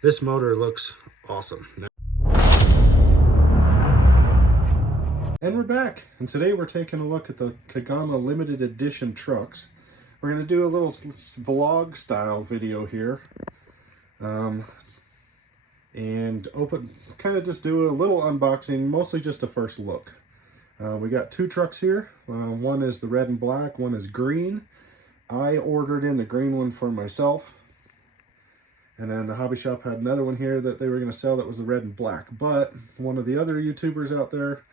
This motor looks awesome. And we're back, and today we're taking a look at the Kagama Limited Edition trucks. We're going to do a little vlog style video here, and kind of just do a little unboxing, mostly just a first look. We got two trucks here. One is the red and black, one is green. I ordered in the green one for myself, and then the hobby shop had another one here that they were going to sell that was the red and black, but one of the other YouTubers out there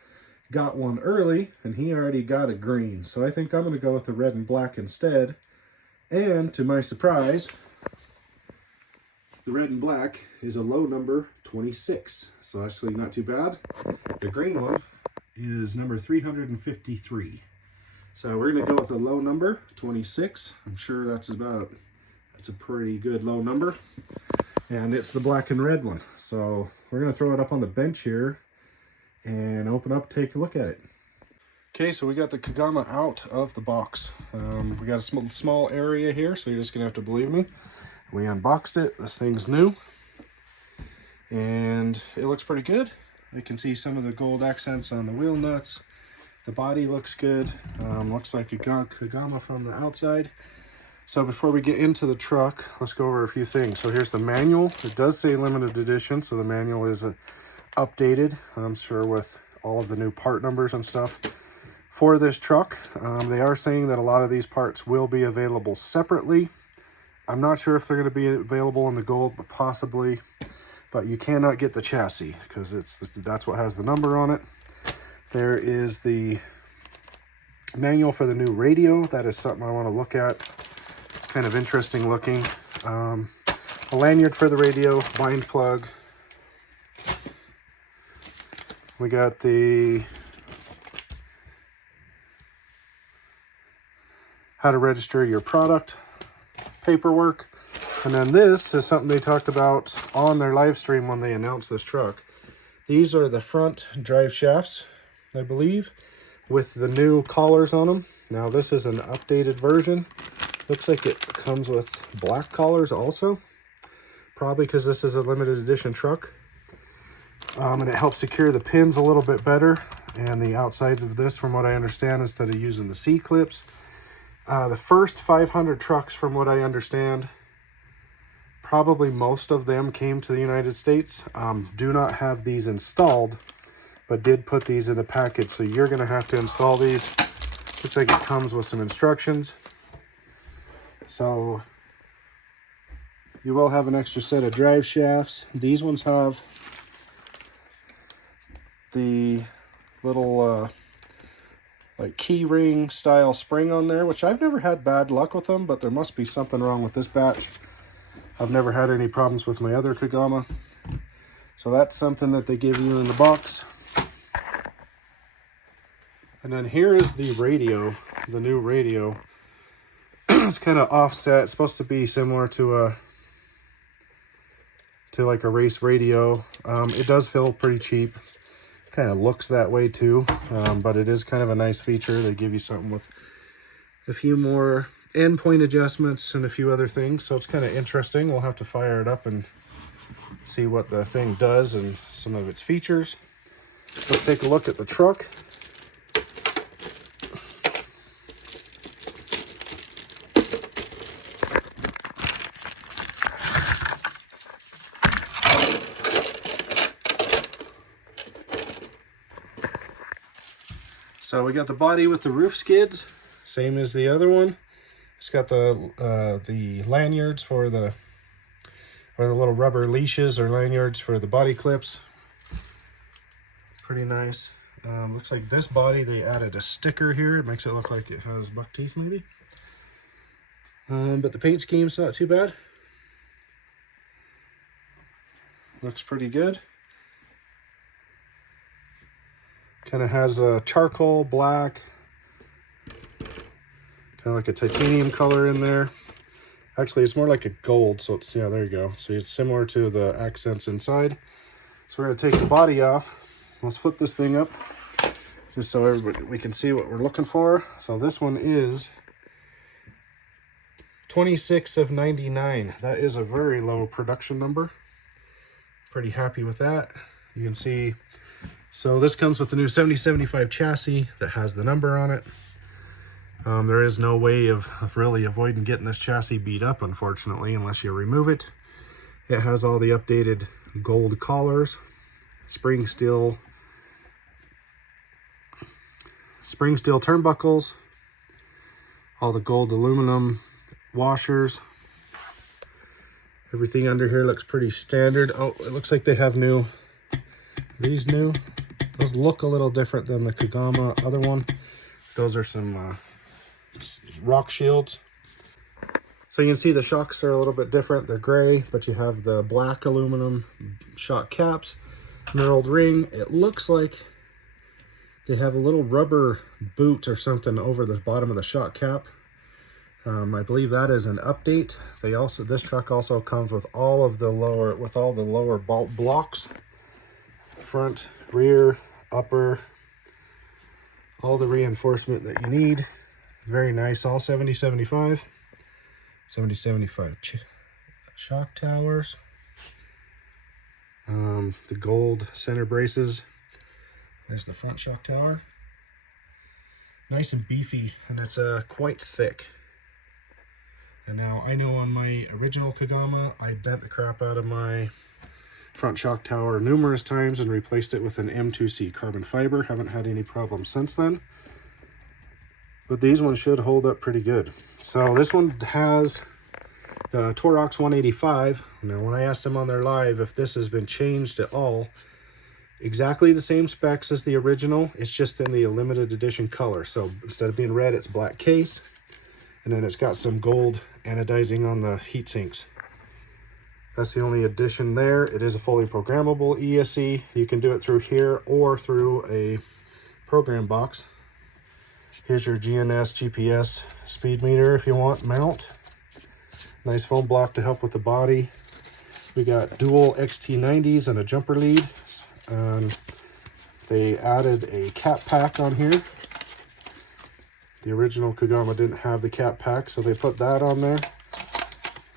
got one early and he already got a green, so I think I'm going to go with the red and black instead. And to my surprise, the red and black is a low number 26, so actually not too bad. The green one is number 353, so we're going to go with a low number 26. I'm sure that's a pretty good low number, and it's the black and red one. So we're going to throw it up on the bench here and open up, take a look at it. Okay, so we got the Kagama out of the box. We got a small area here, so you're just gonna have to believe me. We unboxed it. This thing's new, and it looks pretty good. You can see some of the gold accents on the wheel nuts. The body looks good. Looks like it got Kagama from the outside. So before we get into the truck, let's go over a few things. So here's the manual. It does say limited edition, so the manual is updated, I'm sure, with all of the new part numbers and stuff for this truck. They are saying that a lot of these parts will be available separately. I'm not sure if they're going to be available in the gold, but possibly. But you cannot get the chassis because that's what has the number on it. There is the manual for the new radio. That is something I want to look at. It's kind of interesting looking. A lanyard for the radio, wind plug. We got the how to register your product paperwork. And then this is something they talked about on their live stream when they announced this truck. These are the front drive shafts, I believe, with the new collars on them. Now this is an updated version. Looks like it comes with black collars also, probably because this is a limited edition truck. And it helps secure the pins a little bit better, and the outsides of this, from what I understand, instead of using the C-clips. The first 500 trucks, from what I understand, probably most of them came to the United States, do not have these installed, but did put these in the package, so you're going to have to install these. Looks like it comes with some instructions. So you will have an extra set of drive shafts. These ones have the little like key ring style spring on there, which I've never had bad luck with them, but there must be something wrong with this batch. I've never had any problems with my other Kagama, so that's something that they give you in the box. And then here is the radio, the new radio. It's kind of offset. It's supposed to be similar to like a race radio. It does feel pretty cheap. Kind of looks that way too, but it is kind of a nice feature. They give you something with a few more endpoint adjustments and a few other things, so it's kind of interesting. We'll have to fire it up and see what the thing does and some of its features. Let's take a look at the truck. So we got the body with the roof skids, same as the other one. It's got the lanyards for the little rubber leashes or lanyards for the body clips. Pretty nice. Looks like this body, they added a sticker here. It makes it look like it has buck teeth maybe. But the paint scheme's not too bad. Looks pretty good. Kind of has a charcoal black, kind of like a titanium color in there. Actually, it's more like a gold, so it's, yeah, there you go. So it's similar to the accents inside. So we're going to take the body off. Let's flip this thing up just so we can see what we're looking for. So this one is 26 of 99. That is a very low production number. Pretty happy with that. You can see, so this comes with the new 7075 chassis that has the number on it. There is no way of really avoiding getting this chassis beat up, unfortunately, unless you remove it. It has all the updated gold collars, spring steel turnbuckles, all the gold aluminum washers. Everything under here looks pretty standard. Oh, it looks like they have these new. Those look a little different than the Kagama other one. Those are some rock shields. So you can see the shocks are a little bit different. They're gray, but you have the black aluminum shock caps, knurled ring. It looks like they have a little rubber boot or something over the bottom of the shock cap. I believe that is an update. This truck also comes with all the lower bolt blocks, front, rear, upper, all the reinforcement that you need. Very nice, all 7075 shock towers. The gold center braces. There's the front shock tower. Nice and beefy, and it's quite thick. And now I know on my original Kagama, I bent the crap out of my front shock tower numerous times and replaced it with an M2C carbon fiber. Haven't had any problems since then. But these ones should hold up pretty good. So this one has the Torox 185. Now when I asked them on their live if this has been changed at all, exactly the same specs as the original. It's just in the limited edition color. So instead of being red, it's black case. And then it's got some gold anodizing on the heat sinks. That's the only addition there. It is a fully programmable ESC. You can do it through here or through a program box. Here's your GNS GPS speed meter if you want mount. Nice foam block to help with the body. We got dual XT90s and a jumper lead. They added a cap pack on here. The original Kagama didn't have the cap pack, so they put that on there.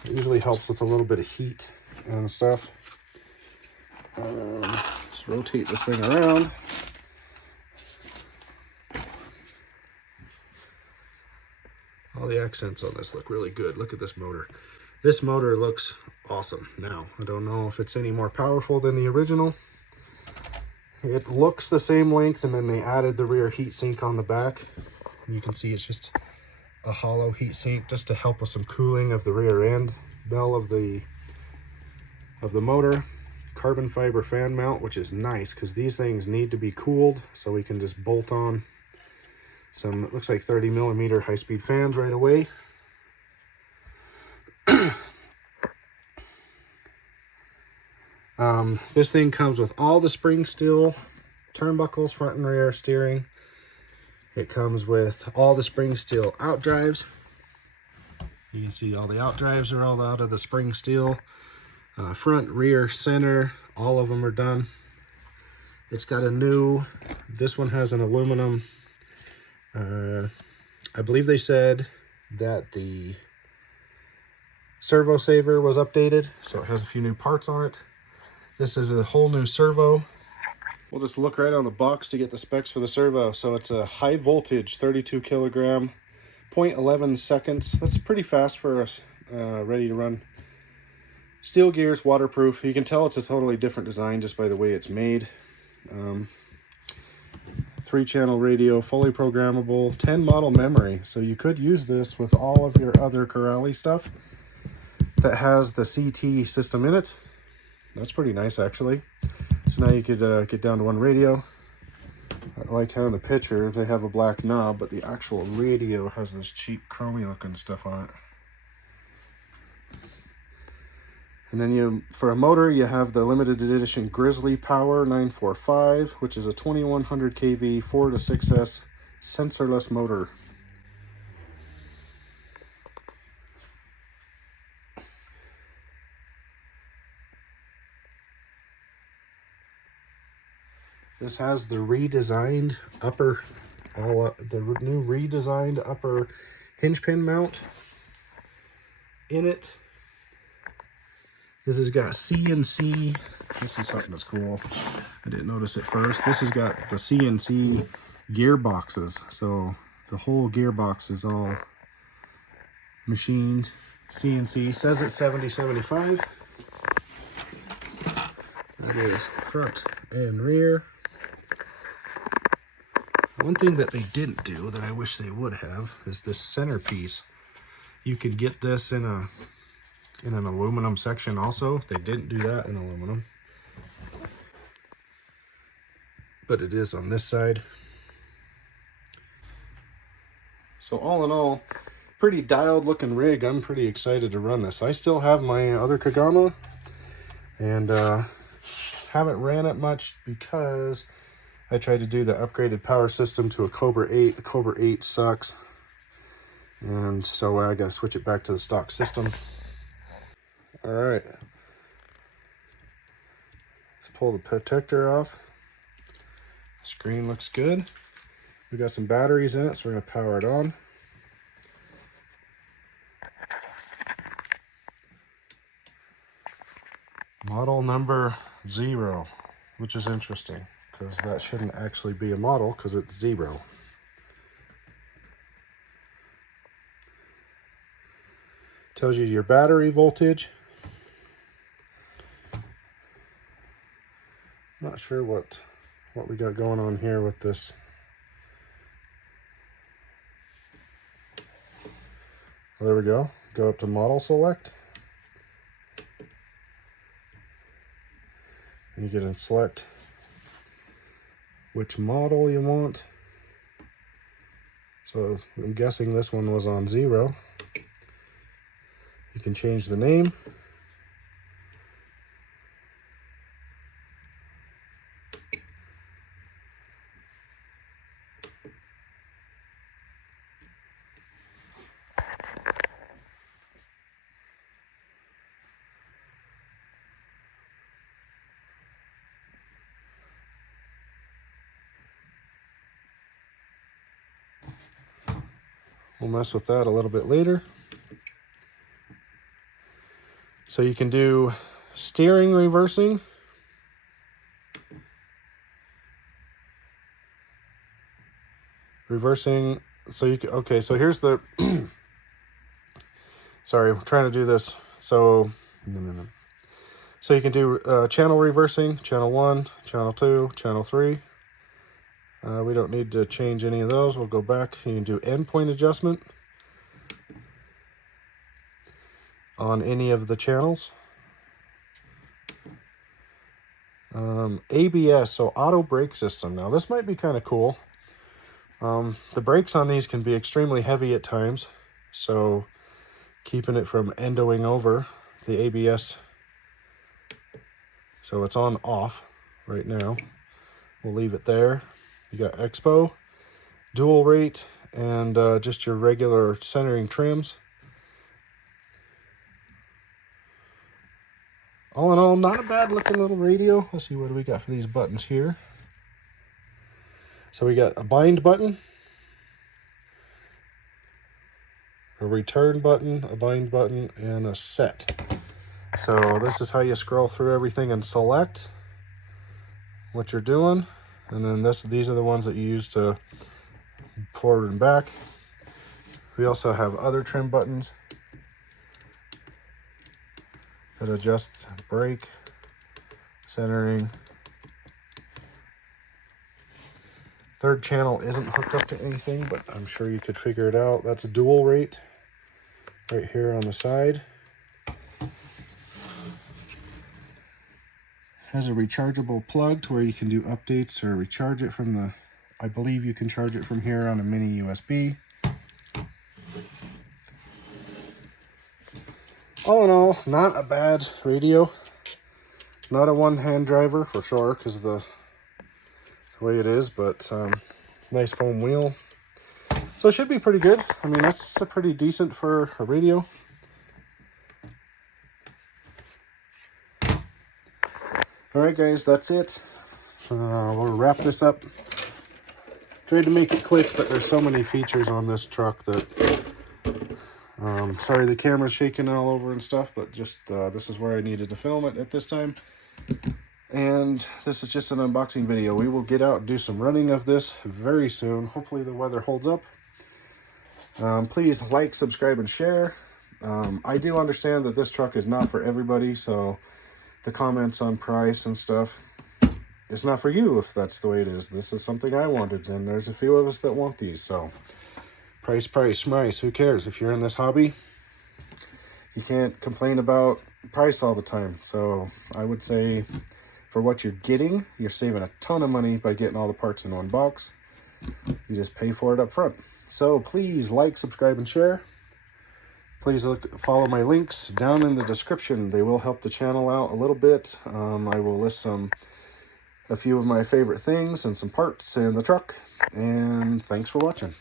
It usually helps with a little bit of heat and stuff. Just rotate this thing around. All the accents on this look really good. Look at this motor. This motor looks awesome. Now, I don't know if it's any more powerful than the original. It looks the same length, and then they added the rear heat sink on the back. You can see it's just a hollow heat sink just to help with some cooling of the rear end bell of the motor. Carbon fiber fan mount, which is nice because these things need to be cooled, so we can just bolt on some, it looks like 30mm high-speed fans right away. This thing comes with all the spring steel turnbuckles, front and rear steering. It comes with all the spring steel out drives. You can see all the out drives are all out of the spring steel. Front, rear, center, all of them are done. It's got a new, this one has an aluminum. I believe they said that the servo saver was updated, so it has a few new parts on it. This is a whole new servo. We'll just look right on the box to get the specs for the servo. So it's a high voltage 32 kilogram, 0.11 seconds. That's pretty fast for us, ready to run. Steel gears, waterproof. You can tell it's a totally different design just by the way it's made. 3-channel radio, fully programmable, 10 model memory. So you could use this with all of your other Corally stuff that has the CT system in it. That's pretty nice, actually. So now you could get down to one radio. I like how in the picture they have a black knob, but the actual radio has this cheap chromey looking stuff on it. And then for a motor, you have the limited edition Grizzly Power 945, which is a 2100 kV 4 to 6S sensorless motor. This has the redesigned upper, the new redesigned upper hinge pin mount in it. This has got CNC. This is something that's cool. I didn't notice it first. This has got the CNC gearboxes. So the whole gearbox is all machined CNC. Says it's 70/75. That is front and rear. One thing that they didn't do that I wish they would have is this centerpiece. You could get this in an aluminum section also. They didn't do that in aluminum, but it is on this side. So all in all, pretty dialed looking rig. I'm pretty excited to run this. I still have my other Kagama and haven't ran it much because I tried to do the upgraded power system to a Cobra 8. The Cobra 8 sucks, and so I gotta switch it back to the stock system. All right, let's pull the protector off. The screen looks good. We got some batteries in it, so we're gonna power it on. Model number 0, which is interesting because that shouldn't actually be a model because it's 0. Tells you your battery voltage. Not sure what we got going on here with this. Well, there we go. Go up to model select. And you can select which model you want. So I'm guessing this one was on 0. You can change the name. We'll mess with that a little bit later. So you can do steering reversing. Reversing, so you can, okay, so here's the, sorry, we're trying to do this. So, So you can do channel reversing, channel 1, channel 2, channel 3. We don't need to change any of those. We'll go back. You can do endpoint adjustment on any of the channels. ABS, so auto brake system. Now this might be kind of cool. The brakes on these can be extremely heavy at times, so keeping it from endoing over the ABS. So it's on off right now. We'll leave it there. You got Expo, dual rate, and just your regular centering trims. All in all, not a bad looking little radio. Let's see, what do we got for these buttons here? So we got a bind button, a return button, a bind button, and a set. So this is how you scroll through everything and select what you're doing. And then these are the ones that you use to forward and back. We also have other trim buttons that adjusts brake, centering. Third channel isn't hooked up to anything, but I'm sure you could figure it out. That's a dual rate right here on the side. Has a rechargeable plug to where you can do updates or recharge it from the, I believe you can charge it from here on a mini USB. All in all, not a bad radio. Not a one-hand driver for sure because of the way it is, but nice foam wheel. So it should be pretty good. I mean, that's pretty decent for a radio. Alright guys, that's it. We'll wrap this up. Tried to make it quick, but there's so many features on this truck that Sorry the camera's shaking all over and stuff, but just this is where I needed to film it at this time. And this is just an unboxing video. We will get out and do some running of this very soon. Hopefully the weather holds up. Please like, subscribe, and share. I do understand that this truck is not for everybody, so the comments on price and stuff, it's not for you if that's the way it is. This is something I wanted, and there's a few of us that want these, so price, schmice, who cares? If you're in this hobby, you can't complain about price all the time. So I would say for what you're getting, you're saving a ton of money by getting all the parts in one box. You just pay for it up front. So please like, subscribe, and share. Please follow my links down in the description. They will help the channel out a little bit. I will list a few of my favorite things and some parts in the truck. And thanks for watching.